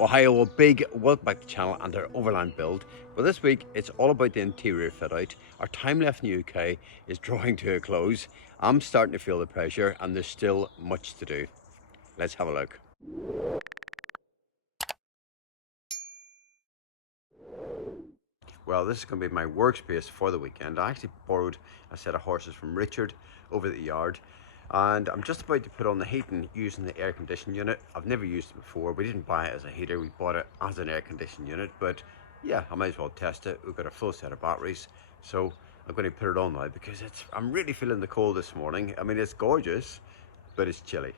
Ohio, big, welcome back to the channel and our overland build. Well, this week it's all about the interior fit out. Our time left in the UK is drawing to a close. I'm starting to feel the pressure and there's still much to do. Let's have a look. Well, this is going to be my workspace for the weekend. I actually borrowed a set of horses from Richard over at the yard, and I'm just about to put on the heating using the air conditioning unit. I've never used it before. We didn't buy it as a heater, we bought it as an air conditioning unit, but yeah, I might as well test it. We've got a full set of batteries, so I'm going to put it on now because I'm really feeling the cold this morning. I mean, it's gorgeous, but it's chilly.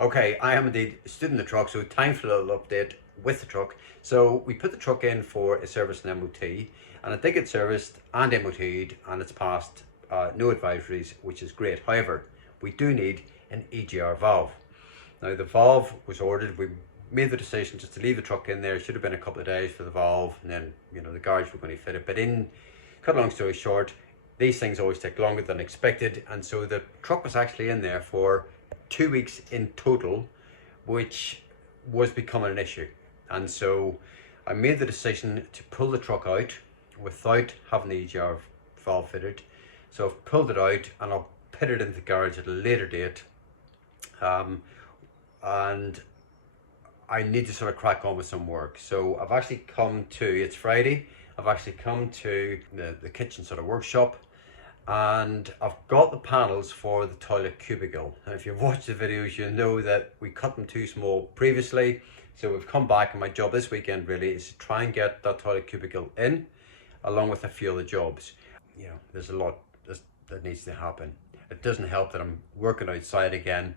Okay, I am indeed stood in the truck, so time for a little update with the truck. So we put the truck in for a service and MOT, and I did get serviced and MOT'd, and it's passed no advisories, which is great. However, we do need an EGR valve. Now the valve was ordered. We made the decision just to leave the truck in there. It should have been a couple of days for the valve, and then the garage were going to fit it. But cut a long story short, these things always take longer than expected, and so the truck was actually in there for 2 weeks in total, which was becoming an issue. And so I made the decision to pull the truck out without having the EGR valve fitted. So I've pulled it out and I'll put it into the garage at a later date. And I need to sort of crack on with some work. So I've actually come to, it's Friday, I've actually come to the kitchen sort of workshop, and I've got the panels for the toilet cubicle. And if you've watched the videos, you know that we cut them too small previously. So we've come back, and my job this weekend really is to try and get that toilet cubicle in, along with a few other jobs. There's a lot that needs to happen. It doesn't help that I'm working outside again.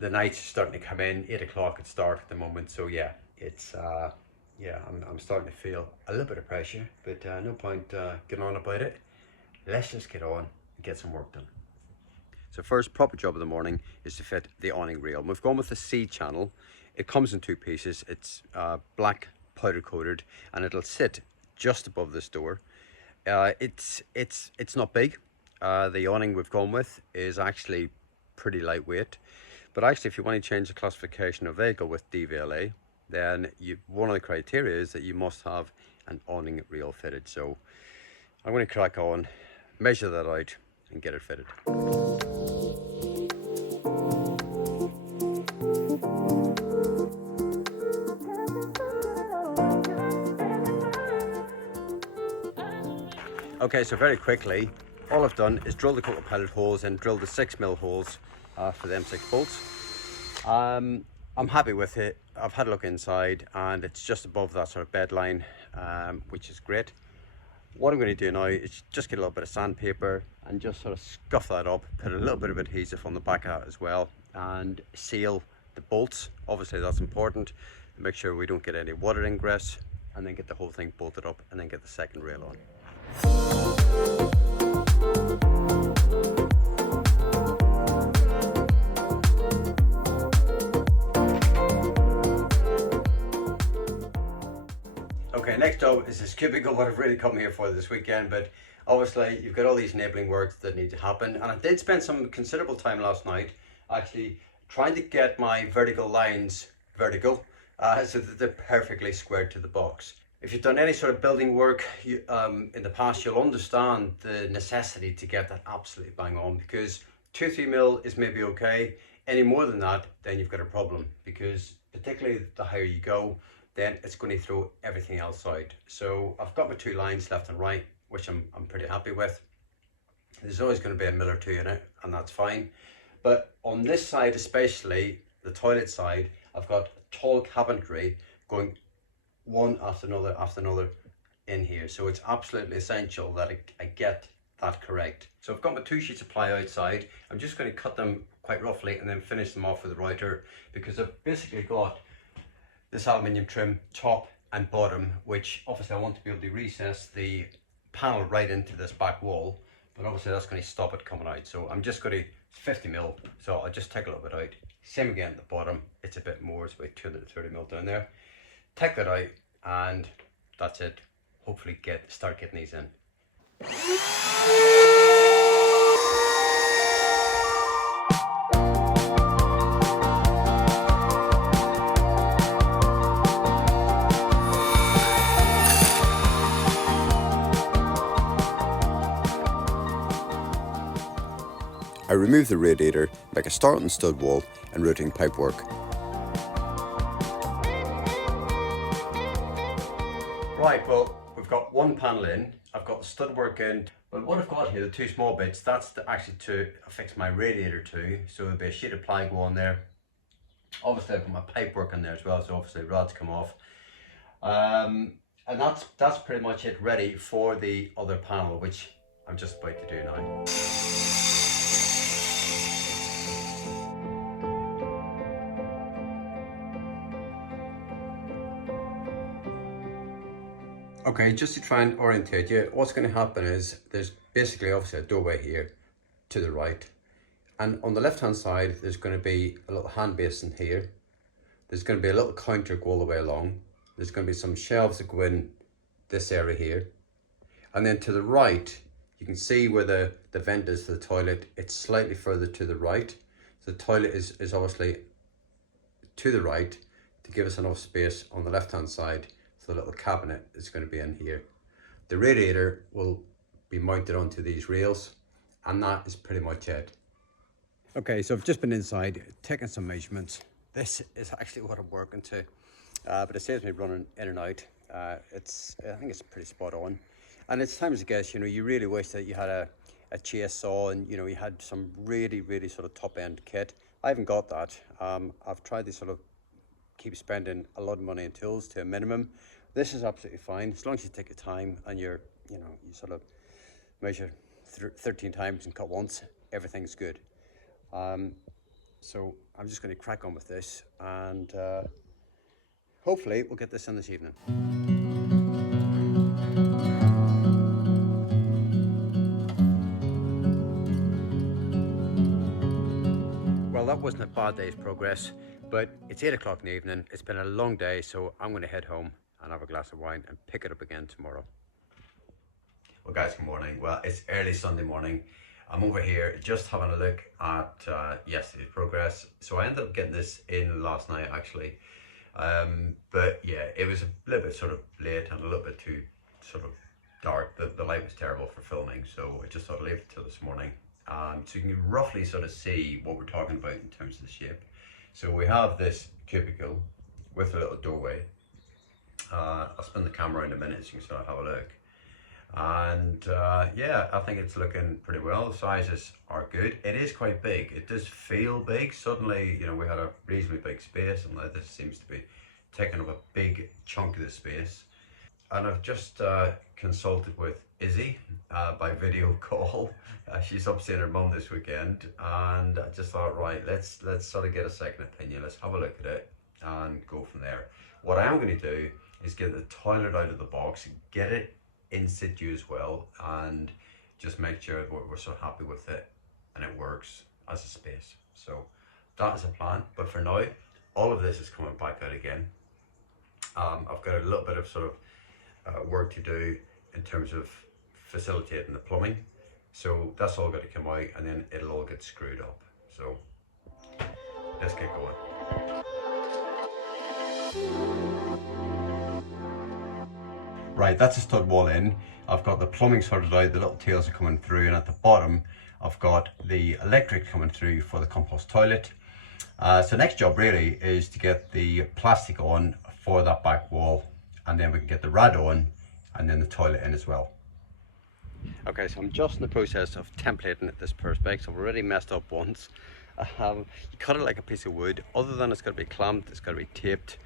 The nights are starting to come in, 8 o'clock at start at the moment. So yeah, it's I'm starting to feel a little bit of pressure, but no point getting on about it. Let's just get on and get some work done. So first proper job of the morning is to fit the awning rail. We've gone with the C channel. It comes in two pieces. It's black powder coated, and it'll sit just above this door. It's not big. The awning we've gone with is actually pretty lightweight, but actually if you want to change the classification of vehicle with DVLA, then one of the criteria is that you must have an awning rail fitted. So I'm going to crack on, measure that out and get it fitted. Okay, so very quickly, all I've done is drill the couple of pellet holes and drill the 6mm holes for the M6 bolts. I'm happy with it. I've had a look inside and it's just above that sort of bed line, which is great. What I'm going to do now is just get a little bit of sandpaper and just sort of scuff that up, put a little bit of adhesive on the back of it as well, and seal the bolts. Obviously that's important, to make sure we don't get any water ingress, and then get the whole thing bolted up and then get the second rail on. Okay, next job is this cubicle, what I've really come here for this weekend, but obviously you've got all these enabling works that need to happen, and I did spend some considerable time last night actually trying to get my vertical lines vertical, so that they're perfectly squared to the box. If you've done any sort of building work in the past, you'll understand the necessity to get that absolutely bang on, because 2-3mm is maybe okay. Any more than that, then you've got a problem, because particularly the higher you go, then it's going to throw everything else out. So I've got my two lines left and right, which I'm pretty happy with. There's always going to be a mill or two in it, and that's fine. But on this side, especially the toilet side, I've got tall cabinetry going one after another in here. So it's absolutely essential that I get that correct. So I've got my two sheets of ply outside. I'm just going to cut them quite roughly and then finish them off with a router, because I've basically got this aluminium trim top and bottom, which obviously I want to be able to recess the panel right into this back wall, but obviously that's going to stop it coming out. So I'm just going to 50mm, so I'll just take a little bit out. Same again at the bottom, it's a bit more, it's about 230mm down there. Take that out and that's it. Hopefully start getting these in. I remove the radiator, make a start on the stud wall and routing pipework. Right, well, we've got one panel in, I've got the stud work in, but what I've got here, the two small bits, that's actually to affix my radiator to, so there'll be a sheet of ply go on there. Obviously I've got my pipe work in there as well, so obviously rods come off. And that's pretty much it, ready for the other panel, which I'm just about to do now. Okay, just to try and orientate you, what's going to happen is there's basically obviously a doorway here to the right, and on the left hand side there's going to be a little hand basin here. There's going to be a little counter go all the way along. There's going to be some shelves that go in this area here, and then to the right you can see where the vent is for the toilet. It's slightly further to the right, so the toilet is obviously to the right to give us enough space on the left hand side. So the little cabinet is going to be in here. The radiator will be mounted onto these rails, and that is pretty much it. Okay, so I've just been inside taking some measurements. This is actually what I'm working to, but it saves me running in and out. I think it's pretty spot on, and it's times I guess, you know, you really wish that you had a chase saw and, you know, you had some really sort of top end kit. I haven't got that. I've tried to sort of keep spending a lot of money in tools to a minimum. This is absolutely fine as long as you take your time and you sort of measure 13 times and cut once. Everything's good. So I'm just going to crack on with this, and hopefully we'll get this in this evening. Well, that wasn't a bad day's progress, but it's 8 o'clock in the evening. It's been a long day, so I'm going to head home and have a glass of wine and pick it up again tomorrow. Well guys, good morning. Well, it's early Sunday morning. I'm over here just having a look at yesterday's progress. So I ended up getting this in last night actually. But yeah, it was a little bit sort of late and a little bit too sort of dark. The light was terrible for filming, so I just thought I'd leave it till this morning. So you can roughly sort of see what we're talking about in terms of the shape. So we have this cubicle with a little doorway. I'll spin the camera in a minute so you can sort of have a look. And yeah, I think it's looking pretty well. The sizes are good. It is quite big. It does feel big. Suddenly, you know, we had a reasonably big space, and now this seems to be taking up a big chunk of the space. And I've just consulted with Izzy by video call. She's up seeing her mum this weekend, and I just thought, right, let's sort of get a second opinion. Let's have a look at it and go from there. What I am going to do is get the toilet out of the box, get it in situ as well, and just make sure that we're so happy with it and it works as a space. So that is a plan, but for now all of this is coming back out again. I've got a little bit of sort of work to do in terms of facilitating the plumbing, so that's all got to come out and then it'll all get screwed up. So let's get going. Right, that's a stud wall in. I've got the plumbing sorted out, the little tails are coming through, and at the bottom I've got the electric coming through for the compost toilet. So next job really is to get the plastic on for that back wall, and then we can get the rad on and then the toilet in as well. Okay, so I'm just in the process of templating this perspex. I've already messed up once. You cut it like a piece of wood. Other than it's got to be clamped, it's got to be taped,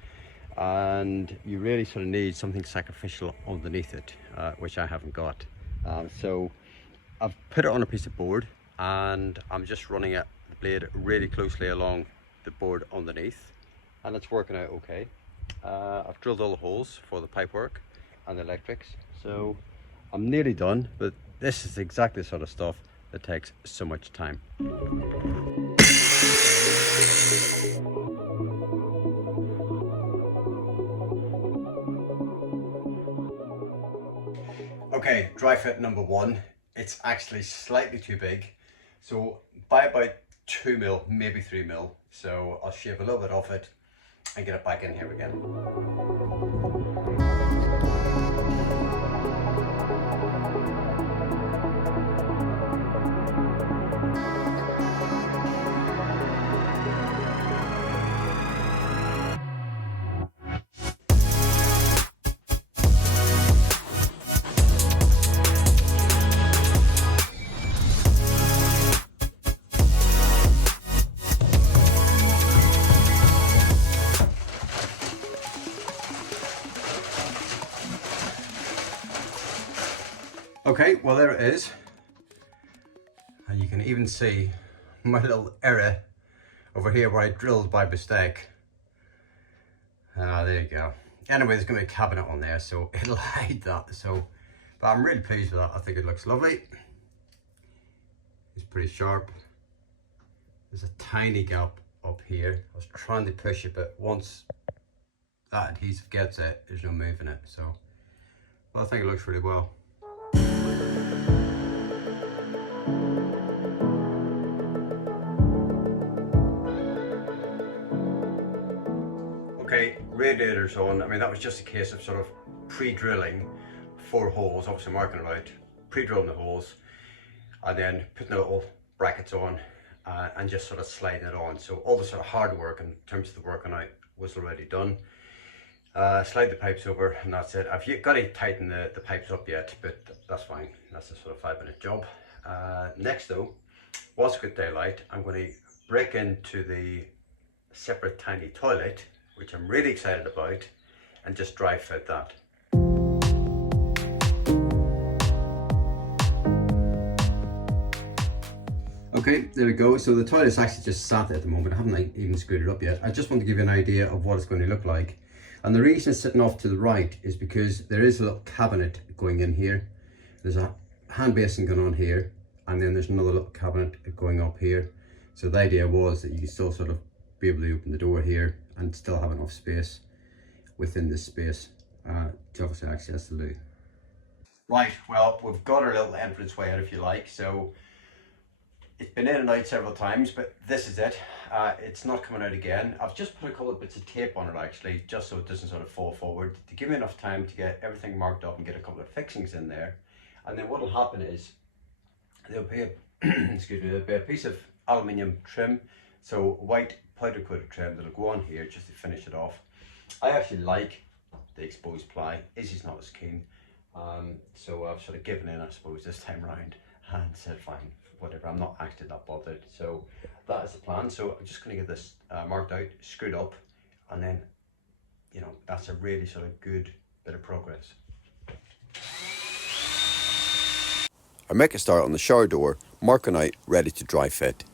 and you really sort of need something sacrificial underneath it, which I haven't got. So I've put it on a piece of board, and I'm just running the blade really closely along the board underneath, and it's working out okay. I've drilled all the holes for the pipework and the electrics, so I'm nearly done, but this is exactly the sort of stuff that takes so much time. Okay, dry fit number one. It's actually slightly too big, so by about 2 mil, maybe 3 mil. So I'll shave a little bit off it and get it back in here again. Okay, well there it is. And you can even see my little error over here where I drilled by mistake. There you go. Anyway, there's going to be a cabinet on there, so it'll hide that. So, but I'm really pleased with that. I think it looks lovely. It's pretty sharp. There's a tiny gap up here. I was trying to push it, but once that adhesive gets it, there's no moving it. So, well, I think it looks really well. Okay, radiators on. I mean, that was just a case of sort of pre-drilling 4 holes, obviously marking it out, pre-drilling the holes, and then putting the little brackets on and just sort of sliding it on. So all the sort of hard work in terms of the working out was already done. Slide the pipes over and that's it. I've got to tighten the pipes up yet, but that's fine. That's a sort of 5-minute job. Next though, once we get daylight, I'm going to break into the separate tiny toilet, which I'm really excited about, and just dry fit that. Okay, there we go. So the toilet's actually just sat at the moment. I haven't even screwed it up yet. I just want to give you an idea of what it's going to look like. And the reason it's sitting off to the right is because there is a little cabinet going in here. There's a hand basin going on here, and then there's another little cabinet going up here. So the idea was that you could still sort of be able to open the door here and still have enough space within this space to obviously access the loo. Right, well, we've got our little entrance way out, if you like. So it's been in and out several times, but this is it. It's not coming out again. I've just put a couple of bits of tape on it actually, just so it doesn't sort of fall forward, to give me enough time to get everything marked up and get a couple of fixings in there. And then what will happen is there'll be a excuse me, there'll be a piece of aluminium trim, so white powder coated trim that'll go on here just to finish it off. I actually like the exposed ply. Izzy's not as keen, so I've sort of given in, I suppose, this time round and said fine, whatever, I'm not actually that bothered. So that is the plan. So I'm just going to get this marked out, screwed up, and then, you know, that's a really sort of good bit of progress. I make a start on the shower door, marking out, ready to dry fit.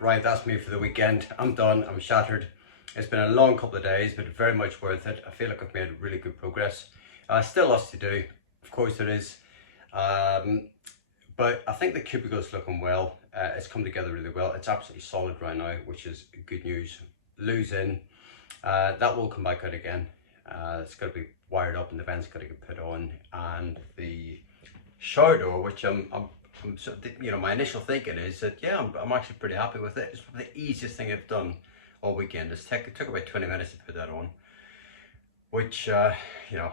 Right, that's me for the weekend. I'm done, I'm shattered. It's been a long couple of days, but very much worth it. I feel like I've made really good progress. Still lots to do, of course there is. But I think the cubicle is looking well. It's come together really well. It's absolutely solid right now, which is good news. Lose in. That will come back out again. It's got to be wired up and the vent's got to get put on. And the shower door, which I'm you know, my initial thinking is that, yeah, I'm actually pretty happy with it. It's probably the easiest thing I've done all weekend. It took about 20 minutes to put that on, which, you know,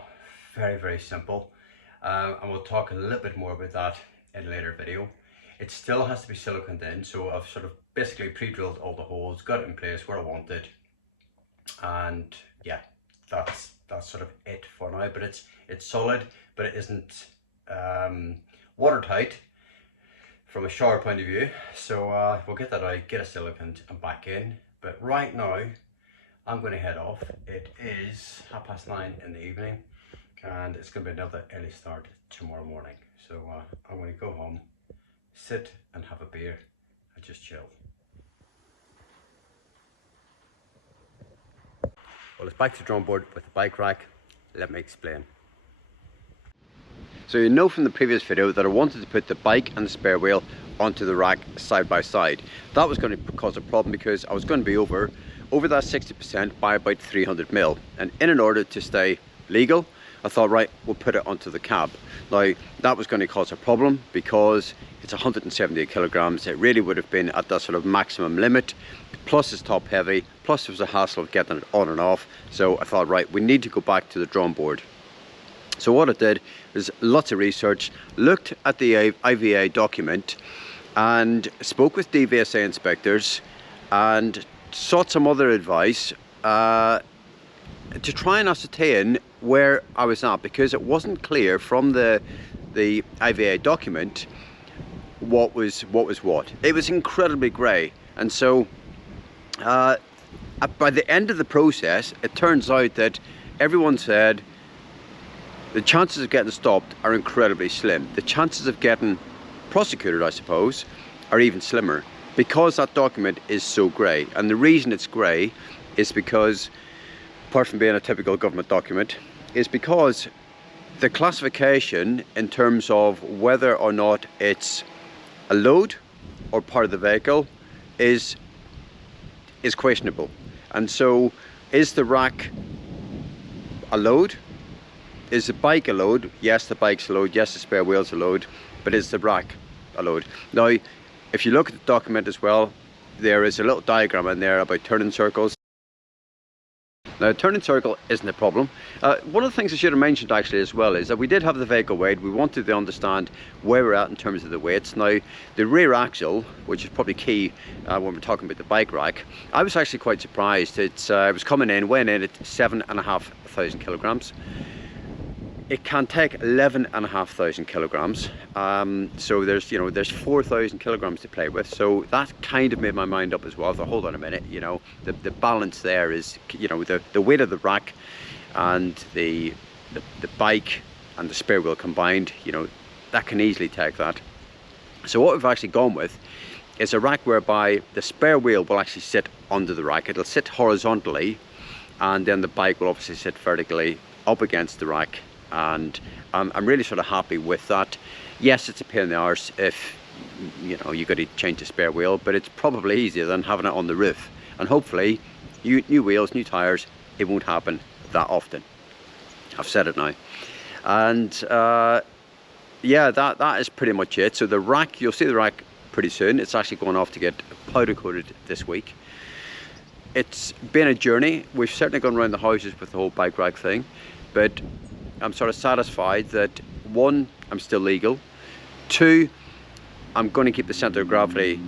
very, very simple. And we'll talk a little bit more about that in a later video. It still has to be siliconed in, so I've sort of basically pre-drilled all the holes, got it in place where I want it, and yeah, that's sort of it for now. But it's solid, but it isn't watertight from a shower point of view. So we'll get that out, get it siliconed and back in. But right now, I'm going to head off. It is 9:30 in the evening, and it's going to be another early start tomorrow morning. So I'm going to go home, sit and have a beer and just chill. Well, it's back to the drawing board with the bike rack. Let me explain. So you know from the previous video that I wanted to put the bike and the spare wheel onto the rack side by side. That was going to cause a problem because I was going to be over that 60% by about 300 mil. And in order to stay legal, I thought, right, we'll put it onto the cab. Now, that was going to cause a problem because it's 178 kilograms. It really would have been at that sort of maximum limit. Plus it's top heavy, plus there was a hassle of getting it on and off. So I thought, right, we need to go back to the drawing board. So what I did was lots of research, looked at the IVA document and spoke with DVSA inspectors and sought some other advice to try and ascertain where I was at, because it wasn't clear from the IVA document what was what. It was incredibly grey, and so by the end of the process, it turns out that everyone said the chances of getting stopped are incredibly slim. The chances of getting prosecuted, I suppose, are even slimmer, because that document is so grey. And the reason it's grey is because, apart from being a typical government document, is because the classification in terms of whether or not it's a load or part of the vehicle is questionable. And so, is the rack a load? Is the bike a load? Yes, the bike's a load. Yes, the spare wheel's a load. But is the rack a load? Now, if you look at the document as well, there is a little diagram in there about turning circles. Now, a turning circle isn't a problem. One of the things I should have mentioned actually as well is that we did have the vehicle weighed. We wanted to understand where we're at in terms of the weights. Now, the rear axle, which is probably key when we're talking about the bike rack, I was actually quite surprised. It was coming in, weighing in at 7,500 kilograms. It can take 11,500 kilograms. So there's 4,000 kilograms to play with. So that kind of made my mind up as well. So hold on a minute, the balance there is, the weight of the rack and the bike and the spare wheel combined, that can easily take that. So what we've actually gone with is a rack whereby the spare wheel will actually sit under the rack. It'll sit horizontally, and then the bike will obviously sit vertically up against the rack. And I'm really sort of happy with that. Yes, it's a pain in the arse if you got to change the spare wheel, but it's probably easier than having it on the roof. And hopefully, new wheels, new tires, it won't happen that often. I've said it now. And yeah, that is pretty much it. So the rack, you'll see the rack pretty soon. It's actually going off to get powder coated this week. It's been a journey. We've certainly gone around the houses with the whole bike rack thing, but I'm sort of satisfied that, one, I'm still legal, two, I'm going to keep the centre of gravity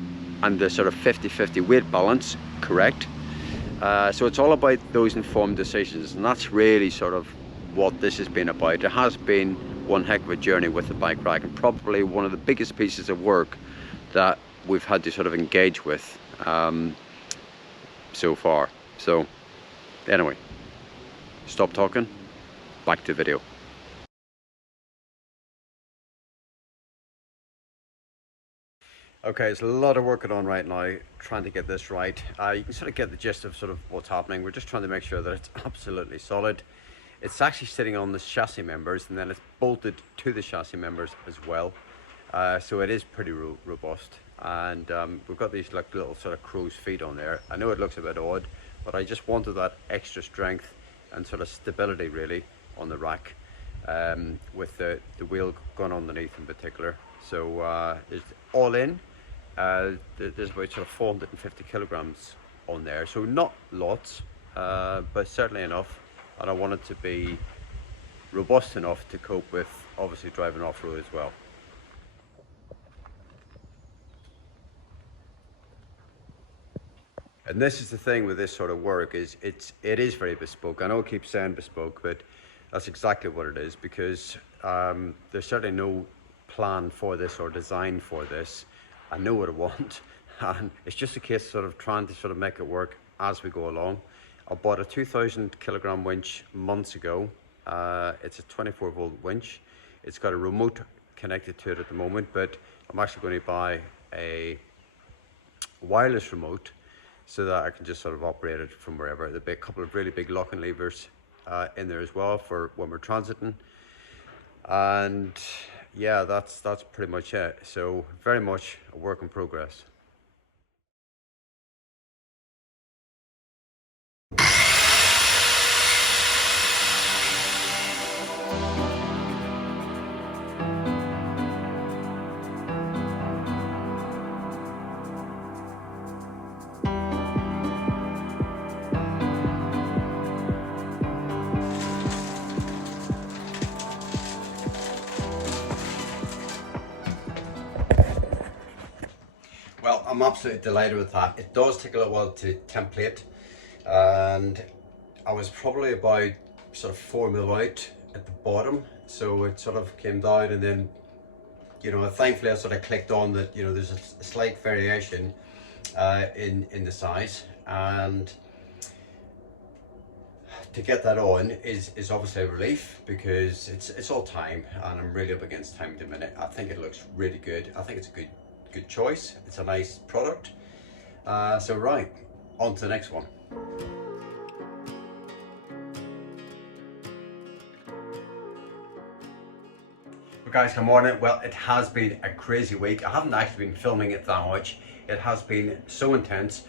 and the sort of 50-50 weight balance correct. So it's all about those informed decisions, and that's really sort of what this has been about. It has been one heck of a journey with the bike rack, and probably one of the biggest pieces of work that we've had to sort of engage with so far. So anyway, stop talking. Back to the video. Okay, there's a lot of work going on right now trying to get this right. You can sort of get the gist of sort of what's happening. We're just trying to make sure that it's absolutely solid. It's actually sitting on the chassis members, and then it's bolted to the chassis members as well. So it is pretty robust. And we've got these like little sort of crow's feet on there. I know it looks a bit odd, but I just wanted that extra strength and sort of stability really on the rack, with the wheel gone underneath in particular. So it's all in, there's about sort of 450 kilograms on there, so not lots, but certainly enough, and I want it to be robust enough to cope with obviously driving off-road as well. And this is the thing with this sort of work, is it is very bespoke. I know I keep saying bespoke, but that's exactly what it is, because there's certainly no plan for this or design for this. I know what I want, and it's just a case of sort of trying to sort of make it work as we go along. I bought a 2,000 kilogram winch months ago. It's a 24-volt winch. It's got a remote connected to it at the moment, but I'm actually going to buy a wireless remote so that I can just sort of operate it from wherever. There'll be a couple of really big locking levers in there as well for when we're transiting. And yeah, that's pretty much it. So very much a work in progress. Well, I'm absolutely delighted with that. It does take a little while to template, and I was probably about sort of 4 mil out at the bottom, so it sort of came down, and then thankfully I sort of clicked on that there's a slight variation in the size, and to get that on is obviously a relief, because it's all time and I'm really up against time at the minute. I think it looks really good. I think it's a good choice. It's a nice product. So right, on to the next one. Guys, good morning. Well, it has been a crazy week. I haven't actually been filming it that much. It has been so intense.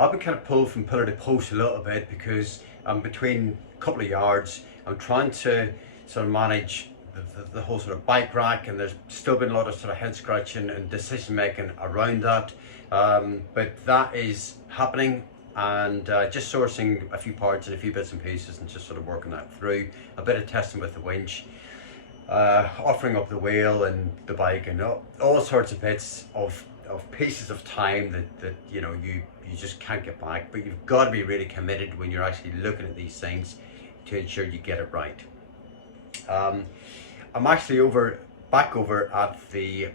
I've been kind of pulled from pillar to post a little bit, because I'm between a couple of yards. I'm trying to sort of manage the whole sort of bike rack, and there's still been a lot of sort of head scratching and decision making around that. But that is happening, and just sourcing a few parts and a few bits and pieces and just sort of working that through. A bit of testing with the winch. Offering up the wheel and the bike, and all sorts of bits of pieces of time that you know you just can't get back. But you've got to be really committed when you're actually looking at these things to ensure you get it right. I'm actually back over at the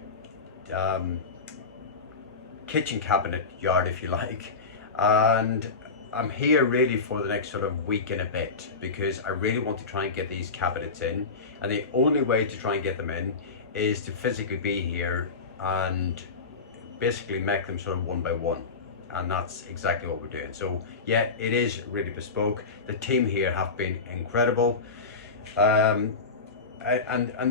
kitchen cabinet yard, if you like, and I'm here really for the next sort of week and a bit, because I really want to try and get these cabinets in, and the only way to try and get them in is to physically be here and basically make them sort of one by one, and that's exactly what we're doing. So yeah, it is really bespoke. The team here have been incredible, and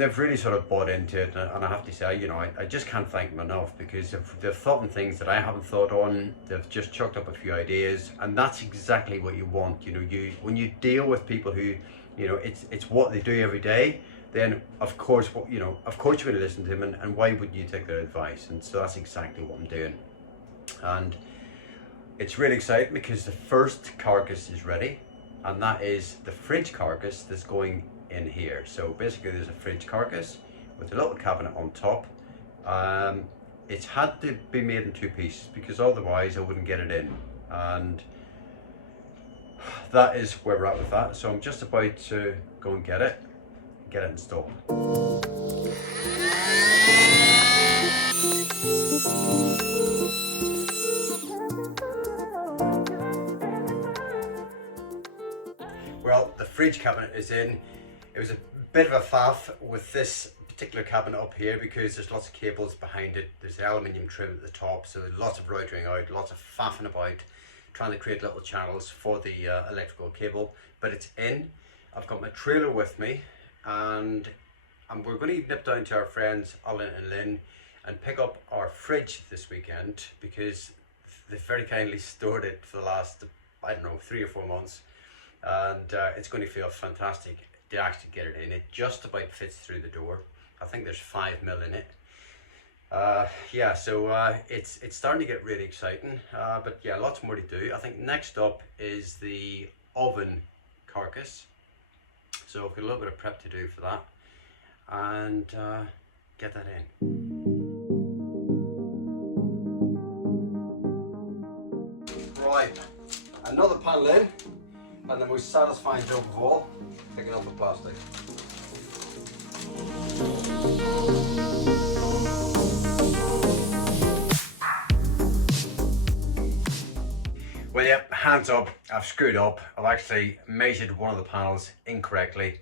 they've really sort of bought into it, and I have to say, you know, I just can't thank them enough, because they've thought on things that I haven't thought on. They've just chucked up a few ideas, and that's exactly what you want. You know, when you deal with people who, you know, it's what they do every day, then of course you're going to listen to them, and why wouldn't you take their advice? And so that's exactly what I'm doing, and it's really exciting because the first carcass is ready, and that is the fridge carcass that's going in here. So basically there's a fridge carcass with a little cabinet on top. It's had to be made in two pieces, because otherwise I wouldn't get it in, and that is where we're at with that. So I'm just about to go and get it installed. Well, the fridge cabinet is in. It was a bit of a faff with this particular cabinet up here, because there's lots of cables behind it. There's the aluminium trim at the top, so there's lots of routering out, lots of faffing about, trying to create little channels for the electrical cable. But it's in. I've got my trailer with me, and we're going to nip down to our friends Alan and Lynn and pick up our fridge this weekend, because they've very kindly stored it for the last, I don't know, 3 or 4 months, and it's going to feel fantastic to actually get it in. It just about fits through the door. I think there's 5 mil in it. Yeah, so it's starting to get really exciting, but yeah, lots more to do. I think next up is the oven carcass, so we've got a little bit of prep to do for that, and get that in. Right, another panel in, and the most satisfying job of all, picking up the plastic. Well, yep, hands up, I've screwed up. I've actually measured one of the panels incorrectly.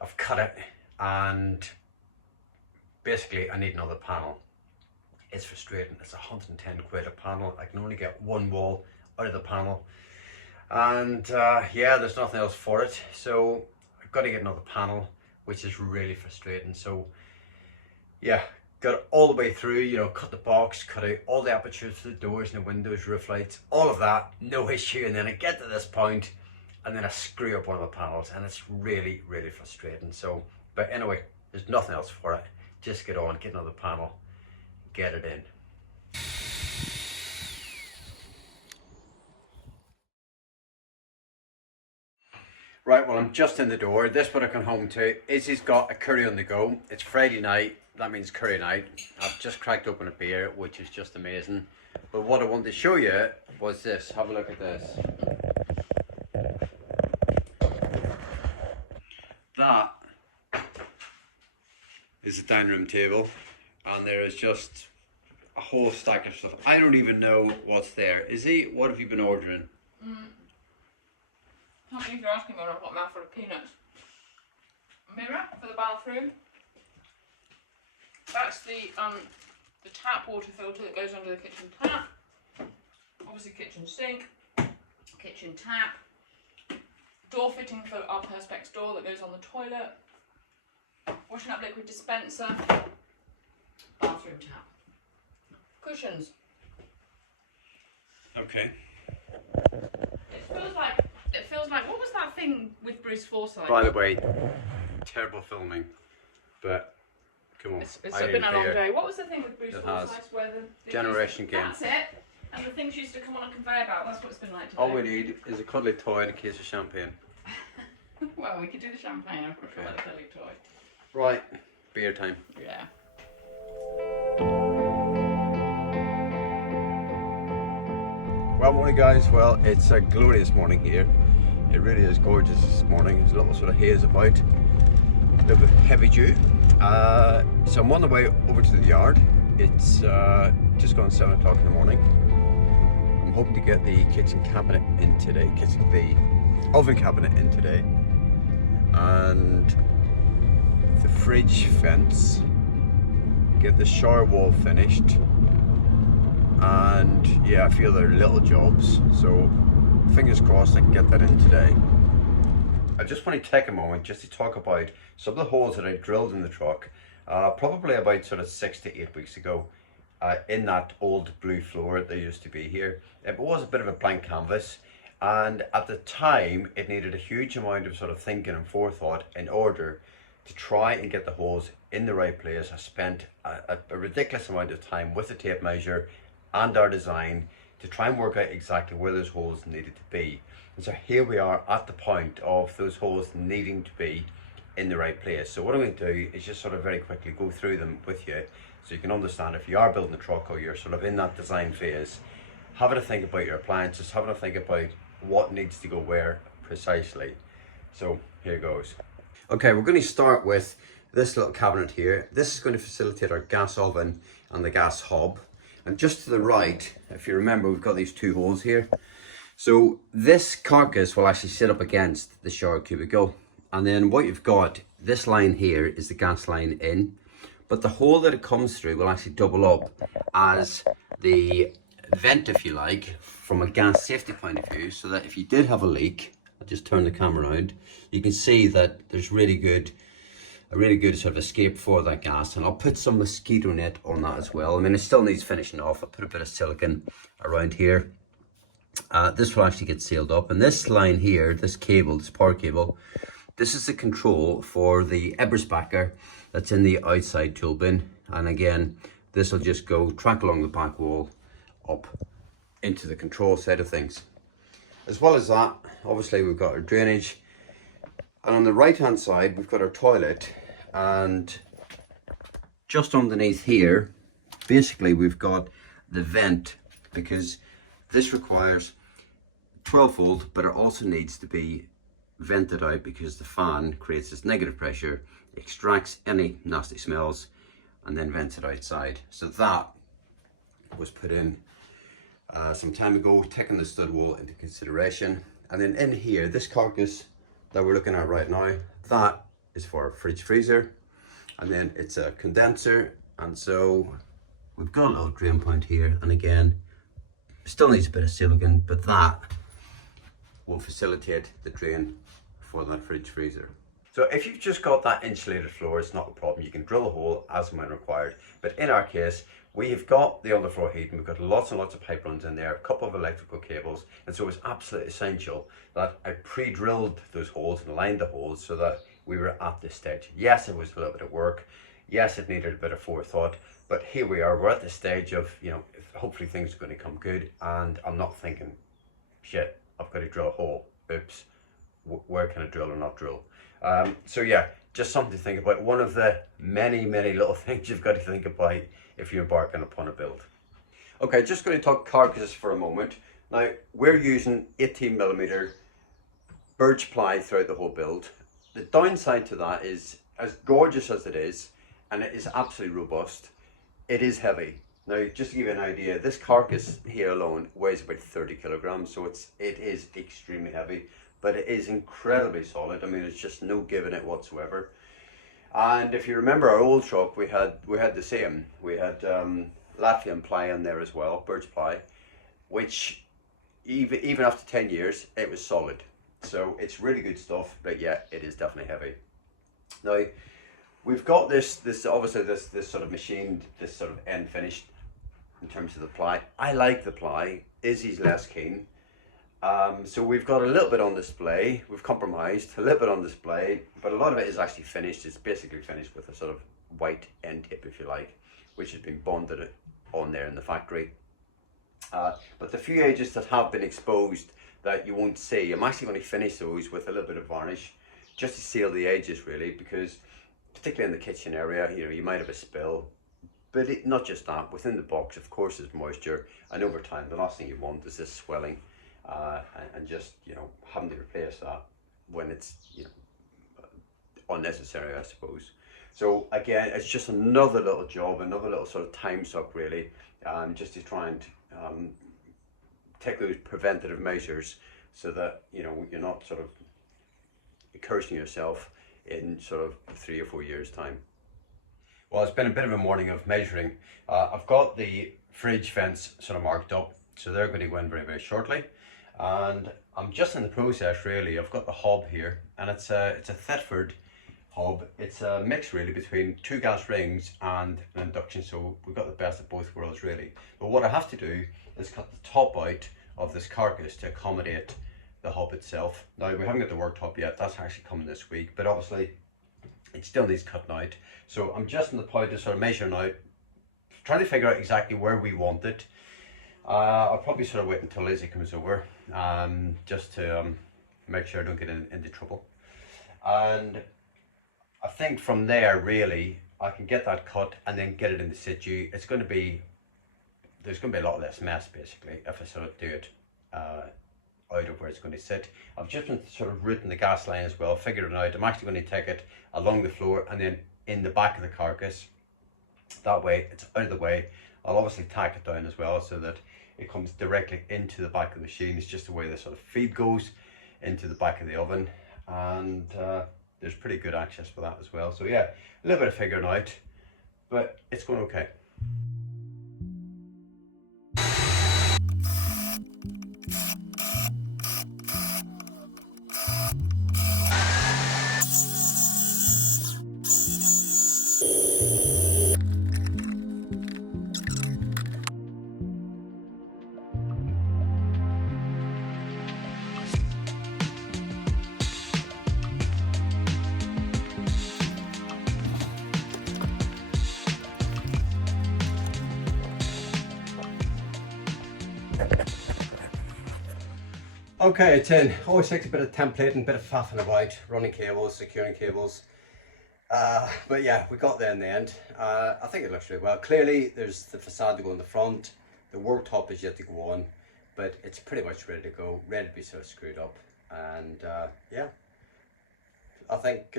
I've cut it, and basically I need another panel. It's frustrating. It's 110 quid a panel. I can only get one wall out of the panel, and yeah, there's nothing else for it, so I've got to get another panel, which is really frustrating. So yeah, got it all the way through, you know, cut the box, cut out all the apertures for the doors and the windows, roof lights, all of that, no issue. And then I get to this point, and then I screw up one of the panels, and it's really, really frustrating. So, but anyway, there's nothing else for it. Just get on, get another panel, get it in. Right, well, I'm just in the door. This what I come home to. Izzy's got a curry on the go. It's Friday night. That means curry night. I've just cracked open a beer, which is just amazing. But what I wanted to show you was this. Have a look at this. That is a dining room table, and there is just a whole stack of stuff. I don't even know what's there. Izzy, what have you been ordering? Can't believe you're asking me when I've got a mouthful of peanuts. Mirror for the bathroom. That's the tap water filter that goes under the kitchen tap. Obviously kitchen sink, kitchen tap. Door fitting for our perspex door that goes on the toilet. Washing up liquid dispenser. Bathroom tap. Cushions. Okay. It feels like, what was that thing with Bruce Forsyth? By the way, terrible filming, but come on. It's been a long day. What was the thing with Bruce It Forsyth where the Generation game. That's it. And the things used to come on a conveyor belt. That's what it's been like today. All we need is a cuddly toy and a case of champagne. Well, we could do the champagne. I prefer the cuddly toy. Right, beer time. Yeah. Well, morning guys. Well, it's a glorious morning here. It really is gorgeous this morning. There's a little sort of haze about, a little bit heavy dew. So I'm on the way over to the yard. It's just gone 7 o'clock in the morning. I'm hoping to get the kitchen cabinet in today, the oven cabinet in today, and the fridge fence, get the shower wall finished, and yeah, a few other little jobs, so fingers crossed I can get that in today. I just want to take a moment just to talk about some of the holes that I drilled in the truck probably about sort of 6 to 8 weeks ago in that old blue floor that used to be here. It was a bit of a blank canvas, and at the time it needed a huge amount of sort of thinking and forethought in order to try and get the holes in the right place. I spent a ridiculous amount of time with the tape measure and our design to try and work out exactly where those holes needed to be. And so here we are at the point of those holes needing to be in the right place. So what I'm going to do is just sort of very quickly go through them with you so you can understand if you are building a truck or you're sort of in that design phase, having to think about your appliances, having to think about what needs to go where precisely. So here goes. Okay, we're going to start with this little cabinet here. This is going to facilitate our gas oven and the gas hob. And just to the right, if you remember, we've got these 2 holes here. So this carcass will actually sit up against the shower cubicle. And then what you've got, this line here is the gas line in. But the hole that it comes through will actually double up as the vent, if you like, from a gas safety point of view. So that if you did have a leak, I'll just turn the camera around, you can see that there's a really good sort of escape for that gas. And I'll put some mosquito net on that as well. I mean, it still needs finishing off. I'll put a bit of silicone around here. This will actually get sealed up. And this line here, this cable, this power cable, this is the control for the Eberspacher that's in the outside tool bin. And again, this will just go track along the back wall up into the control side of things. As well as that, obviously we've got our drainage. And on the right hand side, we've got our toilet, and just underneath here, basically we've got the vent, because this requires 12 volt, but it also needs to be vented out because the fan creates this negative pressure, extracts any nasty smells, and then vents it outside. So that was put in some time ago, taking the stud wall into consideration. And then in here, this carcass that we're looking at right now, that is for a fridge freezer, and then it's a condenser. And so we've got a little drain point here, and again, still needs a bit of silicone, but that will facilitate the drain for that fridge freezer. So if you've just got that insulated floor, it's not a problem. You can drill a hole as and when required. But in our case, we have got the underfloor heating, we've got lots and lots of pipelines in there, a couple of electrical cables, and so it's absolutely essential that I pre-drilled those holes and aligned the holes so that we were at this stage. Yes, it was a little bit of work. Yes, it needed a bit of forethought, but here we are. We're at the stage of, you know, hopefully things are going to come good, and I'm not thinking, shit, I've got to drill a hole. Oops, where can I drill or not drill? So yeah, just something to think about. One of the many little things you've got to think about if you're embarking upon a build. Okay, just going to talk carcasses for a moment. Now, we're using 18mm birch ply throughout the whole build. The downside to that is, as gorgeous as it is, and it is absolutely robust, it is heavy. Now, just to give you an idea, this carcass here alone weighs about 30 kilograms, so it is extremely heavy. but it is incredibly solid. I mean, it's just no give in it whatsoever. And if you remember our old truck, we had the same. We had Latvian ply in there as well, birch ply, which even after 10 years, it was solid. So it's really good stuff, but yeah, it is definitely heavy. Now, we've got this obviously this sort of machined, this sort of end finished in terms of the ply. I like the ply. Izzy's less keen. So we've got a little bit on display. We've compromised a little bit on display, but a lot of it is actually finished. It's basically finished with a sort of white end tip, if you like, which has been bonded on there in the factory. But the few edges that have been exposed that you won't see, I'm actually going to finish those with a little bit of varnish just to seal the edges, really, because particularly in the kitchen area, you know, you might have a spill, but not just that. Within the box, of course, there's moisture, and over time, the last thing you want is this swelling, and just, you know, having to replace that when it's, you know, unnecessary, I suppose. So again, it's just another little job, another little sort of time suck, really, just to try and take those preventative measures so that, you know, you're not sort of cursing yourself in sort of 3 or 4 years time. Well, it's been a bit of a morning of measuring. I've got the fridge vents sort of marked up, so they're going to go in very, very shortly. And I'm just in the process, really. I've got the hob here, and it's a Thetford hob. It's a mix, really, between 2 gas rings and an induction, so we've got the best of both worlds, really. But what I have to do is cut the top out of this carcass to accommodate the hob itself. Now, we haven't got the worktop yet. That's actually coming this week, but obviously it still needs cutting out. So I'm just in the point of sort of measuring out, trying to figure out exactly where we want it. I'll probably sort of wait until Lizzie comes over, just to make sure I don't get into trouble. And I think from there, really, I can get that cut and then get it in the situ. It's going to be, there's going to be a lot less mess, basically, if I sort of do it out of where it's going to sit. I've just been sort of routing the gas line as well, figured it out. I'm actually going to take it along the floor and then in the back of the carcass. That way it's out of the way. I'll obviously tack it down as well so that it comes directly into the back of the machine. It's just the way the sort of feed goes into the back of the oven, and there's pretty good access for that as well. So yeah, a little bit of figuring out, but it's going okay. Okay, it's in. Always takes a bit of templating, a bit of faffing about, running cables, securing cables. But yeah, we got there in the end. I think it looks really well. Clearly, there's the facade to go in the front. The worktop is yet to go on, but it's pretty much ready to go, ready to be sort of screwed up. And yeah, I think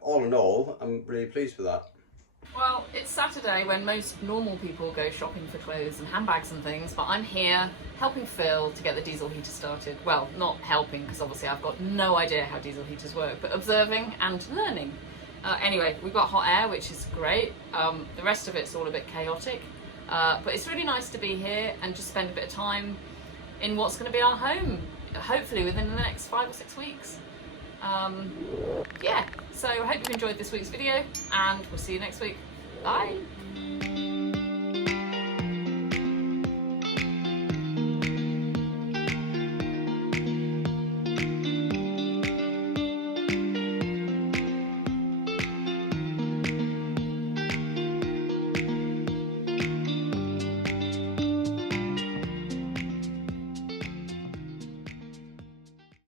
all in all, I'm really pleased with that. Well, it's Saturday when most normal people go shopping for clothes and handbags and things, but I'm here helping Phil to get the diesel heater started. Well, not helping, because obviously I've got no idea how diesel heaters work, but observing and learning. Anyway, we've got hot air, which is great. The rest of it's all a bit chaotic, but it's really nice to be here and just spend a bit of time in what's going to be our home, hopefully within the next 5 or 6 weeks. Yeah, so I hope you've enjoyed this week's video, and we'll see you next week. Bye!